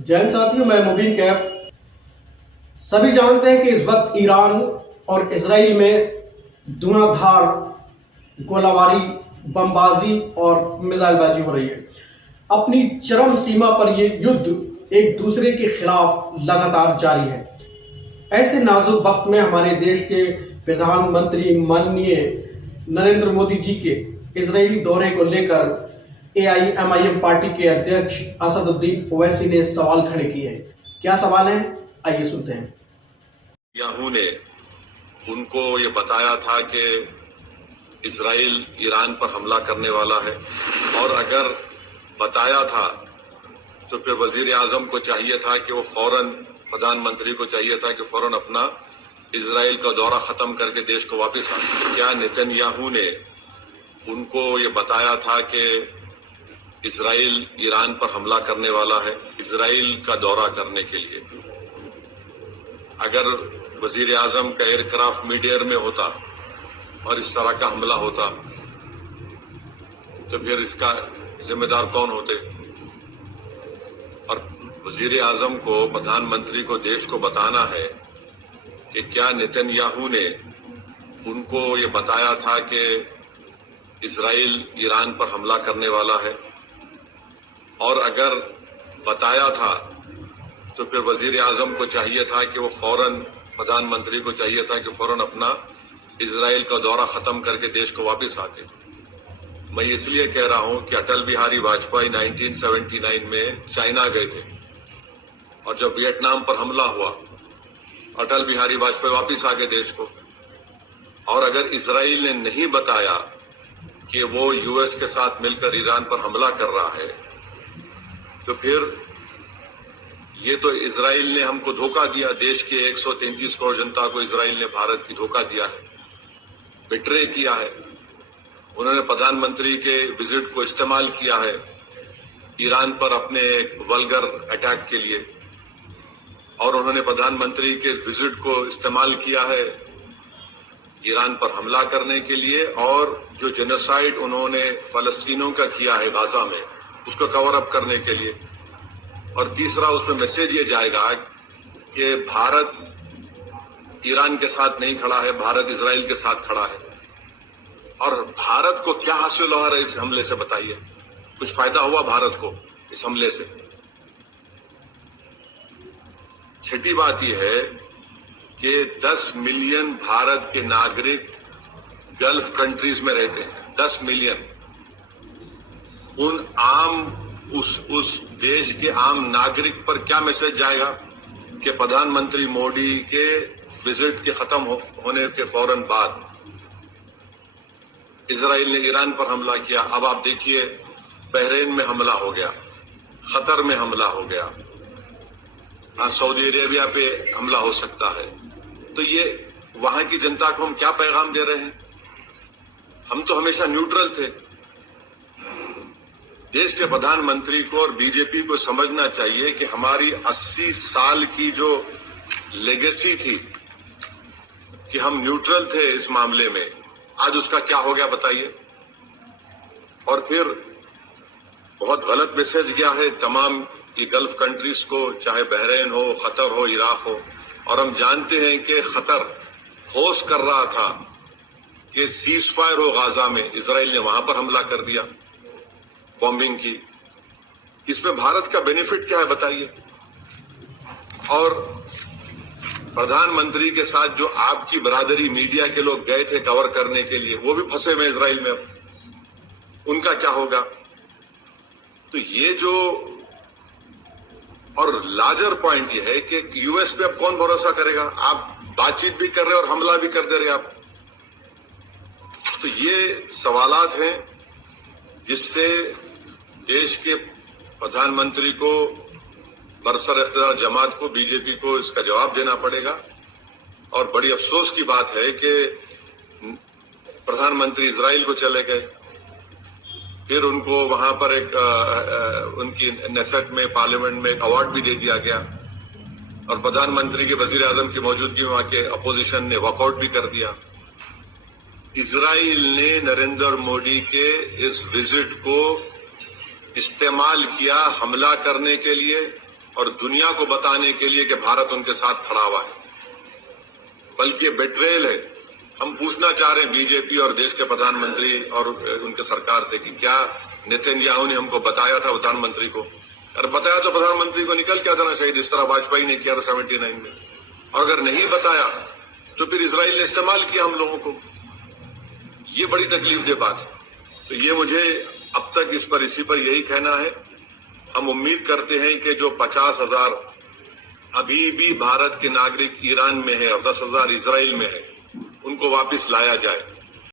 जैन साथियों, मैं मुबीन कैफ। सभी जानते हैं कि इस वक्त ईरान और इजराइल में धुआंधार गोलाबारी, बमबाजी और मिसाइलबाजी हो रही है। अपनी चरम सीमा पर ये युद्ध एक दूसरे के खिलाफ लगातार जारी है। ऐसे नाजुक वक्त में हमारे देश के प्रधानमंत्री माननीय नरेंद्र मोदी जी के इजरायली दौरे को लेकर AIMIM पार्टी के अध्यक्ष असदुद्दीन ओवैसी ने सवाल खड़े किए हैं। क्या सवाल है, आइए सुनते हैं। याहू ने उनको ये बताया था कि इजराइल ईरान पर हमला करने वाला है, और अगर बताया था तो फिर वजीर आजम को चाहिए था कि वो फौरन, प्रधानमंत्री को चाहिए था कि फौरन अपना इजराइल का दौरा खत्म करके देश को वापस आए। क्या नेतन्याहू ने उनको ये बताया था कि इजराइल ईरान पर हमला करने वाला है, इजराइल का दौरा करने के लिए? अगर वजीर आजम का एयरक्राफ्ट मिड एयर में होता और इस तरह का हमला होता तो फिर इसका जिम्मेदार कौन होते? और वजीर आजम को, प्रधानमंत्री को देश को बताना है कि क्या नेतन्याहू ने उनको ये बताया था कि इजराइल ईरान पर हमला करने वाला है, और अगर बताया था तो फिर वजीर आजम को चाहिए था कि वो फौरन, प्रधानमंत्री को चाहिए था कि फौरन अपना इजराइल का दौरा खत्म करके देश को वापस आते। मैं इसलिए कह रहा हूं कि अटल बिहारी वाजपेयी 1979 में चाइना गए थे, और जब वियतनाम पर हमला हुआ अटल बिहारी वाजपेयी वापस आ गए देश को। और अगर इजराइल ने नहीं बताया कि वो यूएस के साथ मिलकर ईरान पर हमला कर रहा है, तो फिर ये तो इजराइल ने हमको धोखा दिया। देश के 133 करोड़ जनता को इजराइल ने, भारत की, धोखा दिया है, बिट्रे किया है। उन्होंने प्रधानमंत्री के विजिट को इस्तेमाल किया है ईरान पर अपने वल्गर अटैक के लिए, और उन्होंने प्रधानमंत्री के विजिट को इस्तेमाल किया है ईरान पर हमला करने के लिए, और जो जेनोसाइड उन्होंने फलस्तीनों का किया है गाजा में, उसको कवर अप करने के लिए। और तीसरा, उसमें मैसेज ये जाएगा कि भारत ईरान के साथ नहीं खड़ा है, भारत इजराइल के साथ खड़ा है। और भारत को क्या हासिल हो रहा है इस हमले से, बताइए? कुछ फायदा हुआ भारत को इस हमले से? छठी बात यह है कि 10 मिलियन भारत के नागरिक गल्फ कंट्रीज में रहते हैं। 10 मिलियन। उस देश के आम नागरिक पर क्या मैसेज जाएगा कि प्रधानमंत्री मोदी के विजिट के खत्म होने के फौरन बाद इजराइल ने ईरान पर हमला किया। अब आप देखिए, बहरीन में हमला हो गया, कतर में हमला हो गया, सऊदी अरेबिया पे हमला हो सकता है। तो ये वहां की जनता को हम क्या पैगाम दे रहे हैं? हम तो हमेशा न्यूट्रल थे। देश के प्रधानमंत्री को और बीजेपी को समझना चाहिए कि हमारी 80 साल की जो लेगेसी थी कि हम न्यूट्रल थे इस मामले में, आज उसका क्या हो गया, बताइए? और फिर बहुत गलत मैसेज गया है तमाम ये गल्फ कंट्रीज को, चाहे बहरीन हो, कतर हो, इराक हो। और हम जानते हैं कि कतर होस्ट कर रहा था कि सीज फायर हो गाजा में, इजराइल ने वहां पर हमला कर दिया, बॉम्बिंग की। इसमें भारत का बेनिफिट क्या है, बताइए? और प्रधानमंत्री के साथ जो आपकी बरादरी मीडिया के लोग गए थे कवर करने के लिए, वो भी फंसे हुए इजराइल में। उनका क्या होगा? तो ये जो, और लार्जर पॉइंट ये है कि यूएस पे अब कौन भरोसा करेगा? आप बातचीत भी कर रहे और हमला भी कर दे रहे आप। तो ये सवालात हैं जिससे देश के प्रधानमंत्री को, बरसर इख्तियार जमात को, बीजेपी को इसका जवाब देना पड़ेगा। और बड़ी अफसोस की बात है कि प्रधानमंत्री इजराइल को चले गए, फिर उनको वहां पर उनकी नेसेट में, पार्लियामेंट में एक अवार्ड भी दे दिया गया, और प्रधानमंत्री के वजीर आजम की मौजूदगी में वहां के अपोजिशन ने वॉकआउट भी कर दिया। इजराइल ने नरेंद्र मोदी के इस विजिट को इस्तेमाल किया हमला करने के लिए, اور دنیا کو بتانے کے لیے کہ بھارت ان کے ساتھ کھڑا ہوا ہے، بلکہ بیٹریل ہے۔ ہم پوچھنا چاہ رہے ہیں بی جے پی اور دیش کے پردھان منتری اور ان کے سرکار سے کہ کیا نیتن یاہو نے ہم کو بتایا تھا پردھان منتری کو؟ اگر بتایا تو پردھان منتری کو نکل کے آنا چاہیے، جس طرح واجپئی نے کیا تھا 79 میں، اور اگر نہیں بتایا تو پھر اسرائیل نے استعمال کیا ہم لوگوں کو۔ یہ بڑی تکلیف دہ بات ہے۔ تو یہ مجھے اب تک اسی پر یہی کہنا ہے۔ ہم امید کرتے ہیں کہ جو 50,000 ابھی بھی بھارت کے ناگرک ایران میں ہے اور 10,000 اسرائیل میں ہے، ان کو واپس لایا جائے۔